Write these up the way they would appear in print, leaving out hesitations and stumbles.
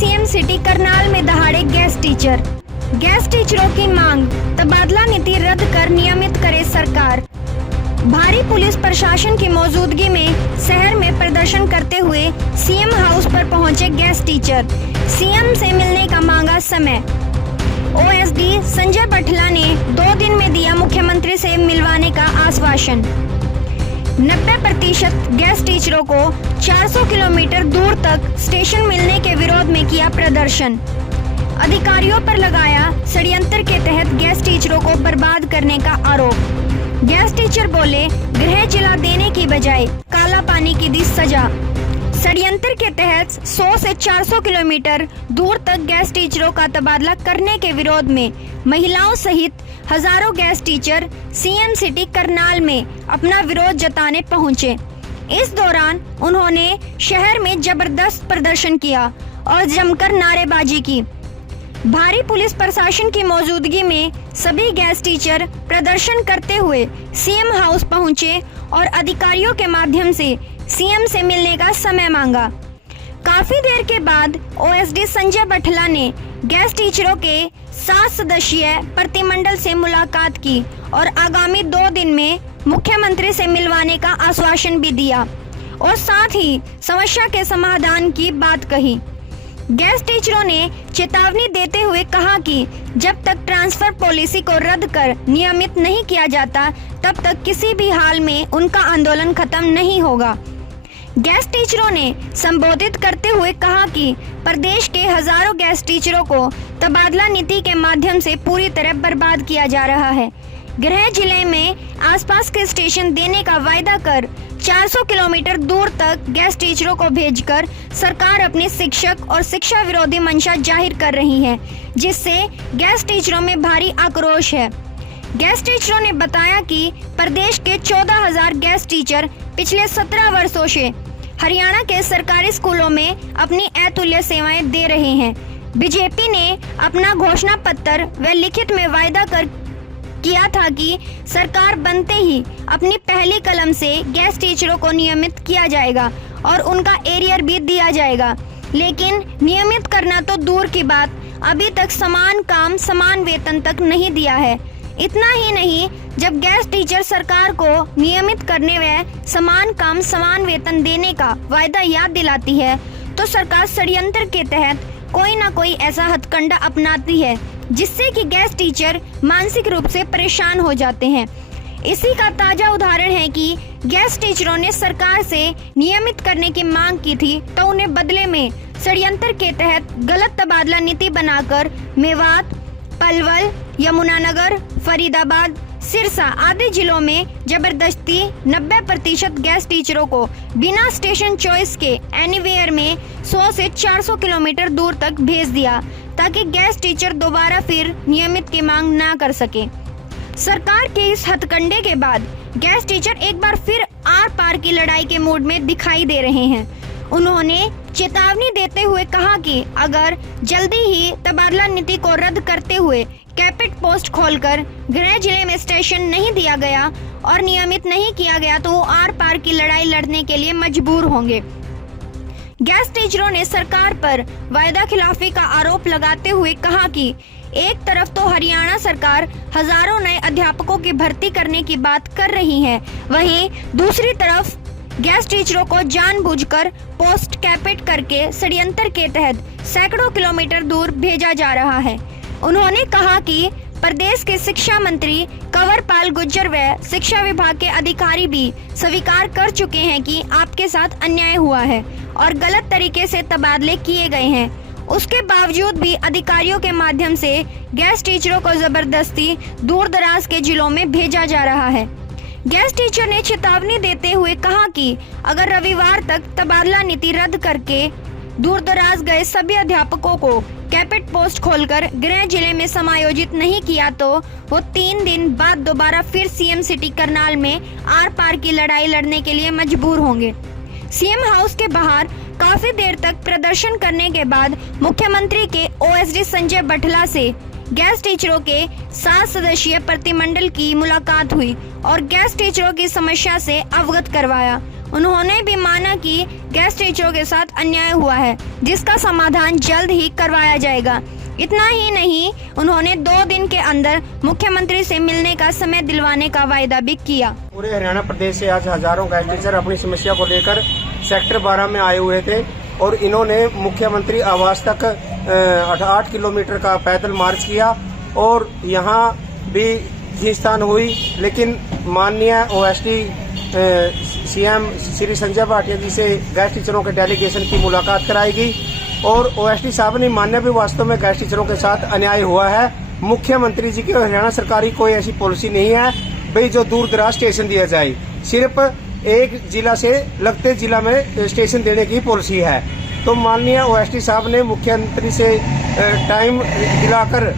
CM city Karnal में दहाड़े gas teacher. Gas टीचरों की मांग, तबादला नीति रद्द कर नियमित करे सरकार। भारी पुलिस प्रशासन की मौजूदगी में शहर में प्रदर्शन करते हुए सीएम हाउस पर पहुंचे गैस टीचर। सीएम से मिलने का मांगा समय। ओएसडी संजय बठला ने 2 दिन में दिया मुख्यमंत्री से मिलवाने का आश्वासन। 90% गैस टीचरों को 400 किलोमीटर दूर तक स्टेशन मिलने के विरोध में किया प्रदर्शन। अधिकारियों पर लगाया षड्यंत्र के तहत गैस टीचरों को बर्बाद करने का आरोप। गैस टीचर बोले, गृह जिला देने की बजाय काला पानी की दी सजा। षड्यंत्र के तहत 100 से 400 किलोमीटर दूर तक गैस टीचरों का तबादला करने के विरोध में महिलाओं सहित हजारों gas teacher CM city Karnal में अपना विरोध जताने पहुंचे। इस दौरान उन्होंने शहर में जबरदस्त प्रदर्शन किया और जमकर नारेबाजी की। भारी पुलिस प्रशासन की मौजूदगी में सभी गैस टीचर प्रदर्शन करते हुए सीएम हाउस पहुंचे और अधिकारियों के माध्यम से सीएम से मिलने का समय मांगा। काफी देर के बाद ओएसडी संजय बठला ने गैस टीचरों के 7 सदस्यीय प्रतिमंडल से मुलाकात की और आगामी 2 दिन में मुख्यमंत्री से मिलवाने का आश्वासन भी दिया और साथ ही समस्या के समाधान की बात कही। गैस टीचरों ने चेतावनी देते हुए कहा कि जब तक ट्रांसफर पॉलिसी को रद्द कर नियमित नहीं किया जाता, तब तक किसी भी हाल में उनका आंदोलन खत्म नहीं होगा। गैस टीचरों ने संबोधित करते हुए कहा कि प्रदेश के हजारों गैस टीचरों को तबादला नीति के माध्यम से पूरी तरह बर्बाद किया जा रहा है। गृह जिले में आसपास के स्टेशन देने का वायदा कर 400 किलोमीटर दूर तक गैस टीचरों को भेजकर सरकार अपने शिक्षक और शिक्षा विरोधी मंशा जाहिर कर रही है, जिससे गैस टीचरों में भारी आक्रोश है। गैस टीचरों ने बताया कि प्रदेश के 14,000 गैस टीचर पिछले 17 वर्षों से हरियाणा के सरकारी स्कूलों में अपनी अतुल्य सेवाएं दे रहे हैं। बीजेपी ने अपना घोषणा पत्र व लिखित में वायदा किया था कि सरकार बनते ही अपनी पहली कलम से गैस टीचरों को नियमित किया जाएगा और उनका एरियर भी दिया जाएगा, लेकिन नियमित करना तो दूर की बात, अभी तक समान काम समान वेतन तक नहीं दिया है। इतना ही नहीं, जब गैस टीचर सरकार को नियमित करने व समान काम समान वेतन देने का वायदा याद दिलाती है, तो सरकार षड्यंत्र के तहत कोई ना कोई ऐसा हथकंडा अपनाती है जिससे कि गैस टीचर मानसिक रूप से परेशान हो जाते हैं। इसी का ताजा उदाहरण है कि गैस टीचरों ने सरकार से नियमित करने की मांग की थी, तो उन्हें बदले में षड्यंत्र के तहत गलत तबादला नीति बनाकर मेवात, पलवल, यमुनानगर, फरीदाबाद, सिरसा आदि जिलों में जबरदस्ती 90% गैस टीचरों को बिना स्टेशन चॉइस के एनीवेयर में 100 से 400 किलोमीटर दूर तक भेज दिया, ताकि गैस टीचर दोबारा फिर नियमित की मांग ना कर सके। सरकार के इस हथकंडे के बाद गैस टीचर एक बार फिर आर पार की लड़ाई के मूड में दिखाई दे रहे हैं। उन्होंने चेतावनी देते हुए कहा कि अगर जल्दी ही तबादला नीति को रद्द करते हुए कैपेट पोस्ट खोलकर गृह जिले में स्टेशन नहीं दिया गया और नियमित नहीं किया गया, तो वो आर पार की लड़ाई लड़ने के लिए मजबूर होंगे। गैस टीचरों ने सरकार पर वायदा खिलाफी का आरोप लगाते हुए कहा कि एक तरफ तो हरियाणा सरकार हजारों नए अध्यापकों की भर्ती करने की बात कर रही है, वहीं दूसरी तरफ गैस टीचरों को जानबूझकर पोस्ट कैपेट करके षड्यंत्र के तहत सैकड़ों किलोमीटर दूर भेजा जा रहा है। उन्होंने कहा कि प्रदेश के शिक्षा मंत्री कंवरपाल गुर्जर व शिक्षा विभाग के अधिकारी भी स्वीकार कर चुके हैं कि आपके साथ अन्याय हुआ है और गलत तरीके से तबादले किए गए हैं। उसके बावजूद भी अधिकारियों के माध्यम से गैस टीचरों को जबरदस्ती दूर दराज के जिलों में भेजा जा रहा है। गैस टीचर ने चेतावनी देते हुए कहा कि अगर रविवार तक तबादला नीति रद्द करके दूर दराज गए सभी अध्यापकों को कैपेट पोस्ट खोलकर गृह जिले में समायोजित नहीं किया, तो वो 3 दिन बाद दोबारा फिर सीएम सिटी करनाल में आर पार की लड़ाई लड़ने के लिए मजबूर होंगे। सीएम हाउस के बाहर काफी देर तक प्रदर्शन करने के बाद मुख्यमंत्री के ओएसडी संजय बठला से गैस टीचरों के 7 सदस्यीय प्रतिमंडल की मुलाकात हुई और गैस टीचरों की समस्या से अवगत करवाया। उन्होंने भी माना कि गैस टीचरों के साथ अन्याय हुआ है, जिसका समाधान जल्द ही करवाया जाएगा। इतना ही नहीं, उन्होंने 2 दिन के अंदर मुख्यमंत्री से मिलने का समय दिलवाने का वायदा भी किया। पूरे हरियाणा प्रदेश से आज हजारों गैस टीचर अपनी समस्या को लेकर सेक्टर 12 में आए हुए थे और इन्होंने मुख्यमंत्री आवास तक 8 किलोमीटर का पैदल मार्च किया और यहाँ भी खींचतान हुई, लेकिन माननीय ओएसडी सीएम श्री संजय भाटिया जी से गैस टीचरों के डेलीगेशन की मुलाकात कराई गई और ओएसडी साहब ने मान्य भी वास्तव में गैस टीचरों के साथ अन्याय हुआ है। मुख्यमंत्री जी की और हरियाणा सरकार की कोई ऐसी पॉलिसी नहीं है भाई जो दूर दराज स्टेशन दिया जाए, सिर्फ एक जिला से लगते जिला में स्टेशन देने की पॉलिसी है। तो माननीय ओएसडी साहब ने मुख्यमंत्री से टाइम दिलाकर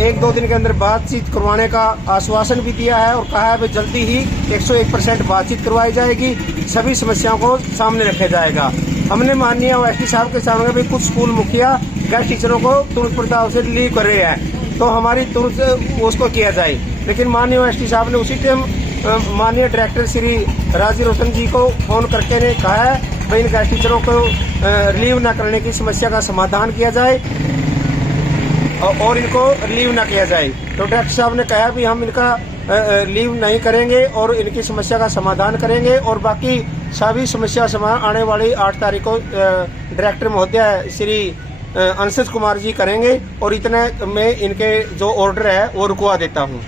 1-2 दिन के अंदर बातचीत करवाने का आश्वासन भी दिया है और कहा है कि जल्दी ही 101% बातचीत करवाई जाएगी, सभी समस्याओं को सामने रखा जाएगा। हमने माननीय ओएसडी साहब के सामने भी कुछ स्कूल मुखिया गैस टीचरों को तुरंत प्रताप से रिलीव कर रहे हैं, तो हमारी तुरंत उसको किया जाए। लेकिन माननीय ओएसडी साहब ने उसी टाइम माननीय डायरेक्टर श्री राजीव रोशन जी को फोन करके ने कहा है भाई इन गैस टीचरों को रिलीव न करने की समस्या का समाधान किया जाए और इनको रिलीव ना किया जाए। तो डायरेक्टर साहब ने कहा भी हम इनका रिलीव नहीं करेंगे और इनकी समस्या का समाधान करेंगे और बाकी सभी समस्या समाधान आने वाली 8 तारीख को डायरेक्टर महोदय श्री अंशज कुमार जी करेंगे और इतने में इनके जो ऑर्डर है वो रुकवा देता हूँ।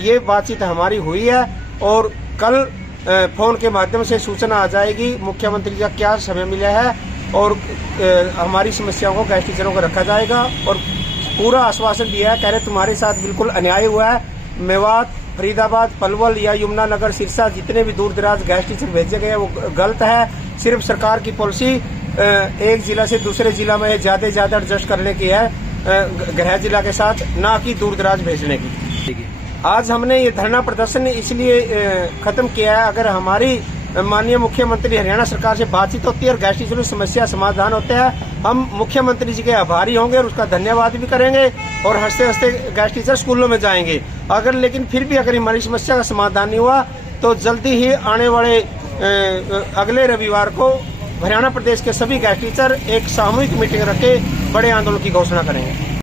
ये बातचीत हमारी हुई है और कल फोन के माध्यम से सूचना आ जाएगी मुख्यमंत्री का क्या समय मिला है और हमारी समस्याओं को गैस टीचरों को रखा जाएगा और पूरा आश्वासन दिया है। कह रहे तुम्हारे साथ बिल्कुल अन्याय हुआ है। मेवात, फरीदाबाद, पलवल या यमुनानगर, सिरसा जितने भी दूर दराज गैस टीचर भेजे गए वो गलत है। सिर्फ सरकार की पॉलिसी एक जिला से दूसरे जिला में ज्यादा एडजस्ट करने की है गृह जिला के साथ, ना कि दूर दराज भेजने की। आज हमने ये धरना प्रदर्शन इसलिए खत्म किया है, अगर हमारी माननीय मुख्यमंत्री हरियाणा सरकार से बातचीत होती है और गैस टीचरों की समस्या समाधान होते हैं, हम मुख्यमंत्री जी के आभारी होंगे और उसका धन्यवाद भी करेंगे और हंसते हंसते गैस टीचर स्कूलों में जाएंगे। अगर लेकिन फिर भी अगर हमारी समस्या का समाधान नहीं हुआ तो जल्दी ही आने वाले अगले रविवार को हरियाणा प्रदेश के सभी गैस टीचर एक सामूहिक मीटिंग रख के बड़े आंदोलन की घोषणा करेंगे।